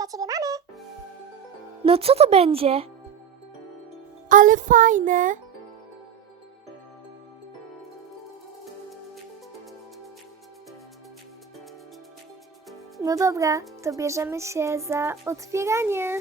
dla ciebie mamy. No co to będzie? Ale fajne! No dobra, to bierzemy się za otwieranie.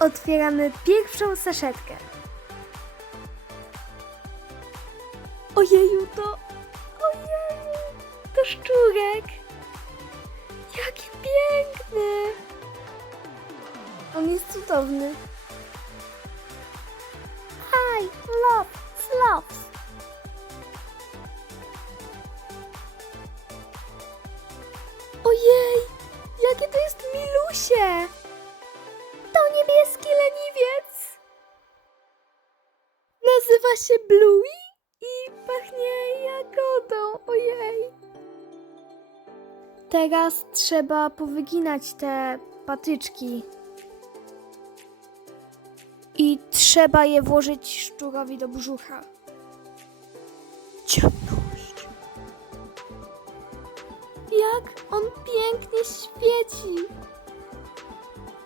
Otwieramy pierwszą saszetkę. Ojeju, to... Ojeju, to szczurek. Jaki piękny. On jest cudowny. Hi, love, slops. Nazywa się Bluey i pachnie jagodą. Ojej. Teraz trzeba powyginać te patyczki. I trzeba je włożyć szczurowi do brzucha. Ciemność. Jak on pięknie świeci.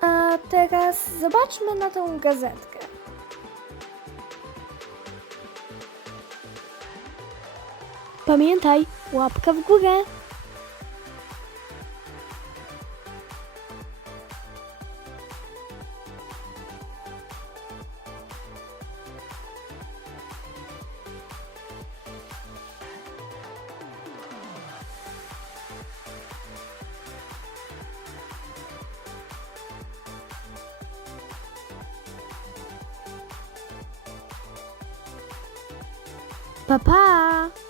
A teraz zobaczmy na tą gazetkę. Pamiętaj, łapka w górę. Pa, pa!